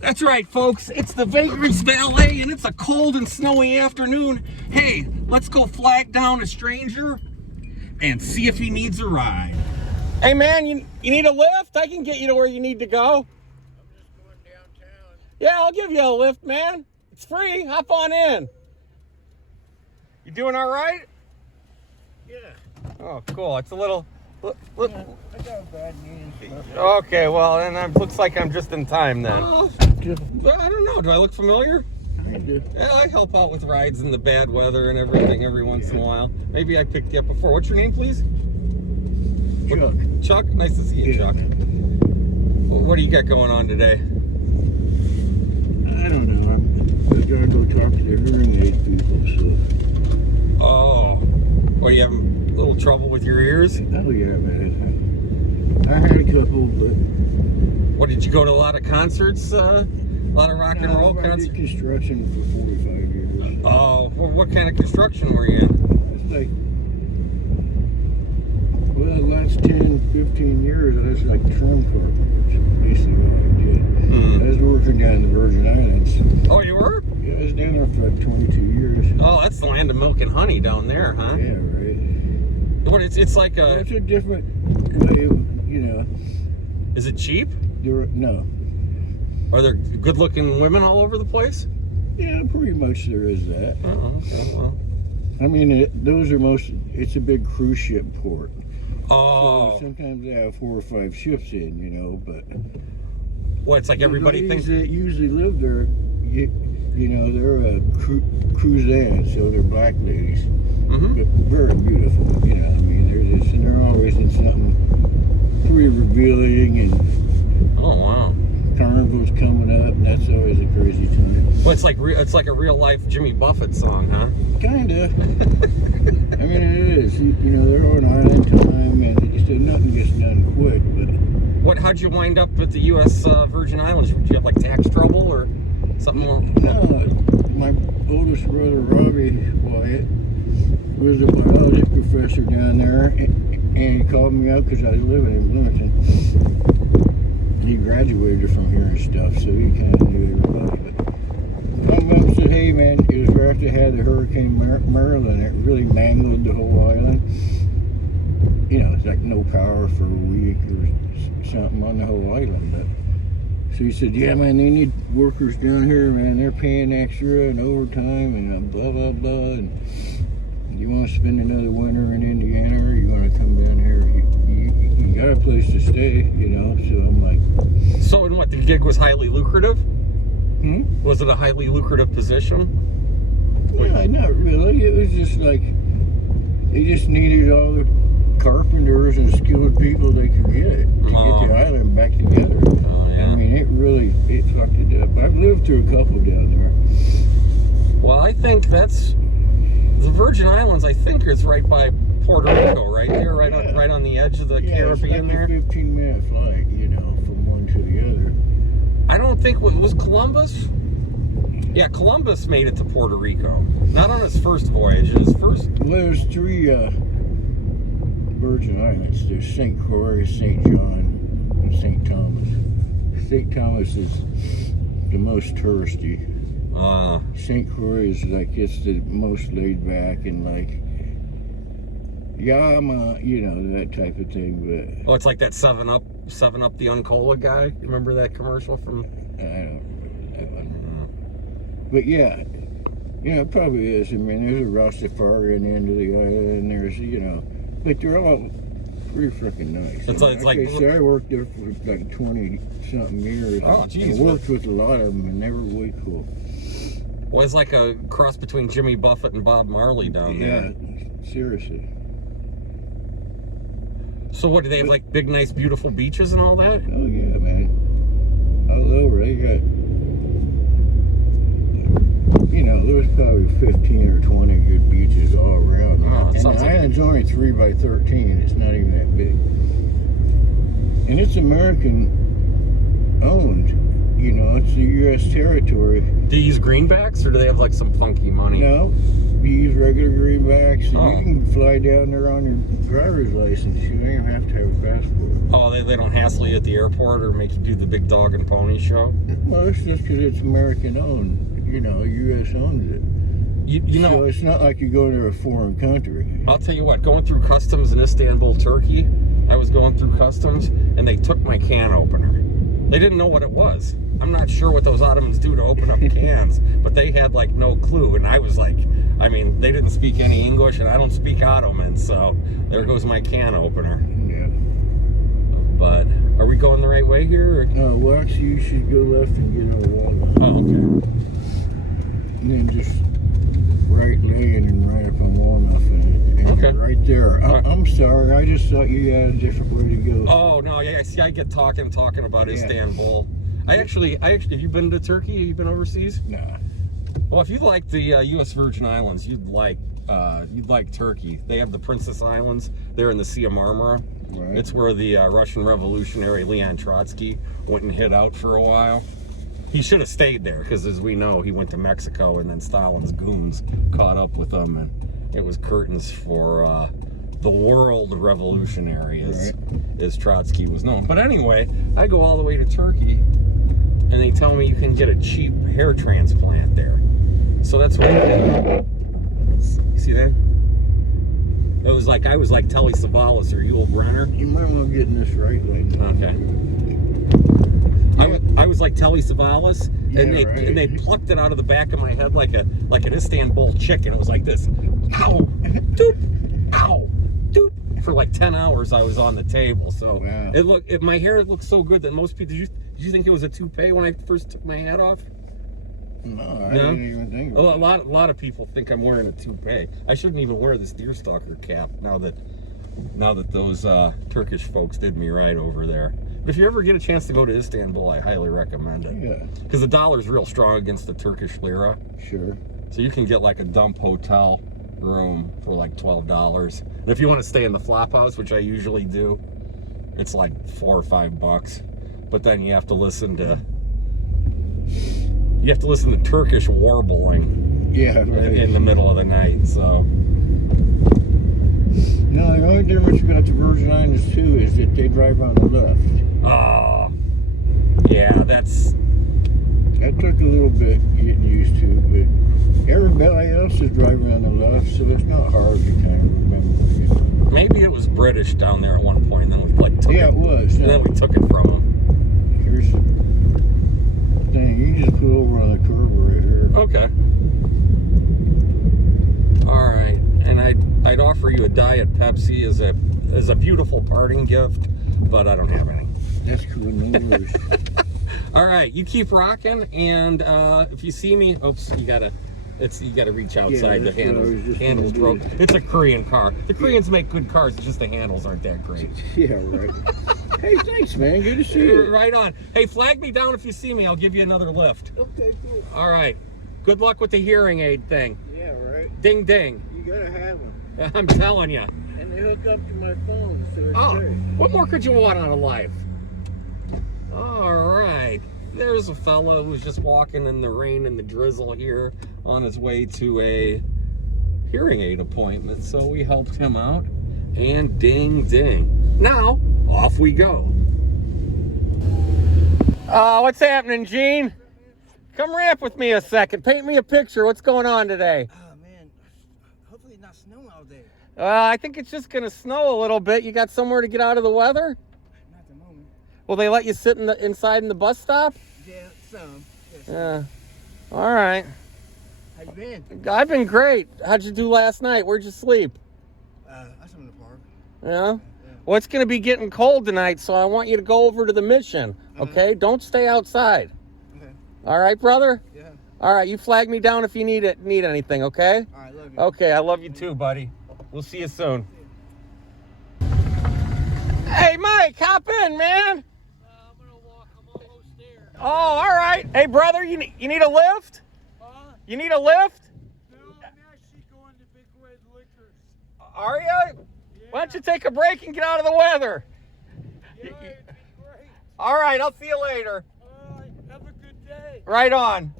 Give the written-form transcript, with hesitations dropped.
That's right, folks. It's the Vagrant's Valet, and it's a cold and snowy afternoon. Hey, let's go flag down a stranger and see if he needs a ride. Hey, man, you need a lift? I can get you to where you need to go. I'm just going downtown. Yeah, I'll give you a lift, man. It's free. Hop on in. You doing all right? Yeah. Oh, cool. It's a little... Look. Yeah, I got bad knees. Okay, well, then it looks like I'm just in time then. Yeah. I don't know. Do I look familiar? I do. Yeah, I help out with rides in the bad weather and everything every once in a while. Maybe I picked you up before. What's your name, please? Chuck. Chuck? Nice to see you, Chuck. Well, what do you got going on today? I don't know. I gotta go talk to the hearing aid people, so. Oh. Well, you having a little trouble with your ears? Oh, yeah, man. I had a couple, but. What, did you go to a lot of concerts? A lot of rock and roll I concerts? did construction for 45 years. Oh, well, what kind of construction were you in? It's like, well, the last 10, 15 years, I was like trim carpenter, basically what I did. I was working down in the Virgin Islands. Oh, you were? Yeah, I was down there for like 22 years. Oh, that's the land of milk and honey down there, huh? Yeah, right. What, it's like a... It's a different way of, you know. Is it cheap? No. Are there good-looking women all over the place? Yeah, pretty much there is that. Oh, okay, well. I mean, those are it's a big cruise ship port. Oh. So sometimes they have 4 or 5 ships in, you know, but... Well, it's like everybody thinks... that usually live there, you know, they're cruisans, so they're black ladies. Mm-hmm. But very beautiful, you know, I mean, they're always in something pretty revealing, and Oh, wow. Carnival's coming up, and that's always a crazy time. Well, it's like a real-life Jimmy Buffett song, huh? Kinda. I mean, it is. You know, they're on island time, and so nothing gets done quick, but... How'd you wind up at the U.S. Virgin Islands? Did you have, like, tax trouble or something? No, my oldest brother, Robbie Wyatt, was a biology professor down there, and he called me up because I was living in Bloomington. He graduated from here and stuff, so he kind of knew everybody. But my mom said, hey man, it was right after they had the Hurricane Marilyn. It really mangled the whole island. You know, it's like no power for a week or something on the whole island. But so he said, yeah man, they need workers down here, man. They're paying extra and overtime and blah, blah, blah. And you want to spend another winter in Indiana, or you want to come down here? You got a place to stay, you know, so I'm like... So, and what, the gig was highly lucrative? Hmm? Was it a highly lucrative position? Yeah, not really. It was just like, they just needed all the carpenters and skilled people they could get to get the island back together. Oh, yeah. I mean, it fucked it up. I've lived through a couple down there. Well, I think that's... The Virgin Islands, I think it's right by Puerto Rico, right there, right on the edge of the Caribbean there. It's like a 15-minute flight, you know, from one to the other. I don't think was Columbus. Yeah, Columbus made it to Puerto Rico, not on his first voyage. His first. Well, there's 3 Virgin Islands. There's St. Croix, St. John, and St. Thomas. St. Thomas is the most touristy. St. Croix is like it's the most laid back and like, yeah, you know, that type of thing. But oh, it's like that 7-Up the Uncola guy. Remember that commercial from? I don't remember that one. But yeah, you know, it probably is. I mean, there's a Rastafari on the end of the island, and there's, you know, but they're all pretty freaking nice. It's like I worked there for like 20-something years. Oh, geez. I worked with a lot of them, and they were way cool. Well, it's like a cross between Jimmy Buffett and Bob Marley down there. Yeah, seriously. So what, do they have like big, nice, beautiful beaches and all that? Oh yeah, man. All over. They got, you know, there's probably 15 or 20 good beaches all around. Oh, and the island's only 3 by 13. It's not even that big. And it's American owned. You know, it's the U.S. territory. Do you use greenbacks, or do they have like some funky money? No, use regular greenbacks, and Oh. you can fly down there on your driver's license. You don't even have to have a passport. Oh, they don't hassle you at the airport or make you do the big dog and pony show? Well, it's just because it's American owned. You know, U.S. owns it. You know, so it's not like you're going to a foreign country. I'll tell you what, going through customs in Istanbul, Turkey, I was going through customs and they took my can opener. They didn't know what it was. I'm not sure what those Ottomans do to open up cans, but they had like no clue. And I was like, I mean, they didn't speak any English and I don't speak Ottoman, so there goes my can opener. Yeah. But are we going the right way here? Or? Well, actually, you should go left and get on the wall. Oh, okay. And then just right lane and right up on Walnut and Okay. right there. I'm sorry, I just thought you had a different way to go. Oh no, yeah, see, I get talking about Istanbul. I actually, have you been to Turkey? Have you been overseas? Nah. Well, if you like the U.S. Virgin Islands, you'd like Turkey. They have the Princess Islands. They're in the Sea of Marmara. Right. It's where the Russian revolutionary Leon Trotsky went and hid out for a while. He should have stayed there because, as we know, he went to Mexico and then Stalin's goons caught up with him, and it was curtains for the world revolutionary, as Trotsky was known. But anyway, I go all the way to Turkey, and they tell me you can get a cheap hair transplant there. So that's what I did. You see that? It was like I was like Telly Savalas or Yul Brynner. You might want to get in this right lane. Okay. I was like Telly Savalas, and Yeah, and they plucked it out of the back of my head like an Istanbul chicken. It was like this. Ow, doop, ow, doop. For like 10 hours, I was on the table. So wow. my hair looked so good that most people. Did you think it was a toupee when I first took my hat off? No, I didn't even think about it. A lot of people think I'm wearing a toupee. I shouldn't even wear this deerstalker cap now that those Turkish folks did me right over there. But if you ever get a chance to go to Istanbul, I highly recommend it. Yeah. Because the dollar's real strong against the Turkish lira. Sure. So you can get like a dump hotel room for like $12. And if you want to stay in the flop house, which I usually do, it's like $4 or $5. But then you have to listen to Turkish warbling. Yeah, right. In the middle of the night. So no, the only difference about the Virgin Islands too is that they drive on the left. oh yeah, that took a little bit getting used to, but everybody else is driving on the left, so it's not hard to kind of remember. maybe it was British down there at one point, and then we like took Yeah, it was. and then we took it from them. Here's the thing. You just pull over on the curb right here. Okay. All right, and I'd offer you a Diet Pepsi as a beautiful parting gift, but I don't have any. That's cool. No worries. All right, you keep rocking, and if you see me, oops, you gotta reach outside. Yeah, the handles broke. It's a Korean car. The Koreans make good cars, it's just the handles aren't that great. Yeah, right. Hey, thanks, man. Good to see you. Right on. Hey, flag me down if you see me. I'll give you another lift. Okay, cool. All right. Good luck with the hearing aid thing. Yeah, right. Ding, ding. You gotta have them. I'm telling you. And they hook up to my phone, so it's Oh, great. what more could you want out of life? All right. There's a fellow who's just walking in the rain and the drizzle here on his way to a hearing aid appointment. So we helped him out. And ding, ding. Now, off we go. What's happening, Gene? Come ramp with me a second. Paint me a picture. What's going on today? Oh man, hopefully it's not snowing all day. I think it's just gonna snow a little bit. You got somewhere to get out of the weather? Not at the moment. Will they let you sit inside in the bus stop? Yeah, some. Yeah. All right. How you been? I've been great. How'd you do last night? Where'd you sleep? I was in the park. Yeah. Well, it's gonna be getting cold tonight, so I want you to go over to the mission. Okay? Don't stay outside. Okay. All right, brother? Yeah. All right, you flag me down if you need anything, okay? All right, love you. Okay, I love you too, buddy. We'll see you soon. Hey, Mike, hop in, man. I'm gonna walk. I'm almost there. Oh, all right. Hey, brother, you need a lift? Huh? You need a lift? No, I'm actually going to Big Red Liquors. Are you? Why don't you take a break and get out of the weather? Yeah, it'd be great. All right, I'll see you later. All right, have a good day. Right on.